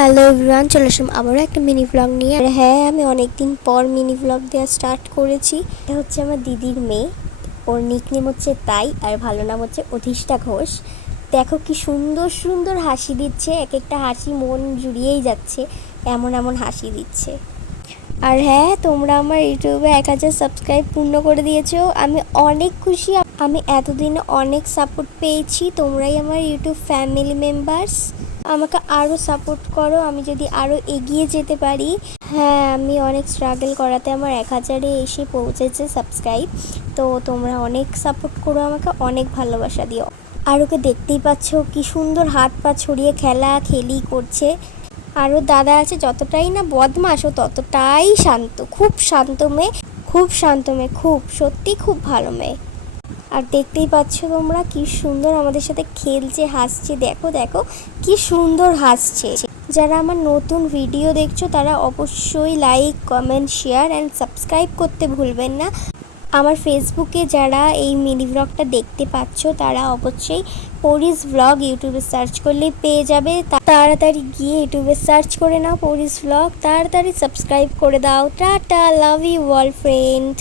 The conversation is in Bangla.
হ্যালো এভরিওয়ান, চলে আসলাম আবারও একটা মিনি ব্লগ নিয়ে। আর হ্যাঁ, আমি অনেকদিন পর মিনি ব্লগ দেওয়া স্টার্ট করেছি। এটা হচ্ছে আমার দিদির মেয়ে, ওর নিকনেম হচ্ছে তাই, আর ভালো নাম হচ্ছে অধিষ্ঠা ঘোষ। দেখো কি সুন্দর সুন্দর হাসি দিচ্ছে, এক একটা হাসি মন জুড়িয়েই যাচ্ছে, এমন এমন হাসি দিচ্ছে। আর হ্যাঁ, তোমরা আমার ইউটিউবে 1000 সাবস্ক্রাইব পূর্ণ করে দিয়েছো, আমি অনেক খুশি। আমি এতদিনে অনেক সাপোর্ট পেয়েছি, তোমরাই আমার ইউটিউব ফ্যামিলি মেম্বার্স। আমাকে আরও সাপোর্ট করো, আমি যদি আরও এগিয়ে যেতে পারি। হ্যাঁ, আমি অনেক স্ট্রাগল করাতে আমার 1000-এ এসে পৌঁছেছে সাবস্ক্রাইব। তো তোমরা অনেক সাপোর্ট করো, আমাকে অনেক ভালোবাসা দিও। আর ওকে দেখতেই পাচ্ছ কি সুন্দর হাত পা ছড়িয়ে খেলি করছে। আরও দাদা আছে, যতটাই না বদমাশ ও ততটাই শান্ত, খুব শান্ত মেয়ে, খুব সত্যি খুব ভালো মেয়ে। আর দেখতেই পাচ্ছ তোমরা কি সুন্দর আমাদের সাথে খেলছে, হাসছে। দেখো দেখো কি সুন্দর হাসছে। যারা আমার নতুন ভিডিও দেখছো তারা অবশ্যই like, comment, share and subscribe করতে ভুলবেন না। আমার ফেসবুকে যারা এই মিনি ব্লগটা দেখতে পাচ্ছ তারা অবশ্যই পরিস ব্লগ ইউটিউবে সার্চ করলেই পেয়ে যাবে। তাড়াতাড়ি গিয়ে ইউটিউবে সার্চ করে নাও পরিস ব্লগ, তাড়াতাড়ি সাবস্ক্রাইব করে দাও। Tata, love you all friend.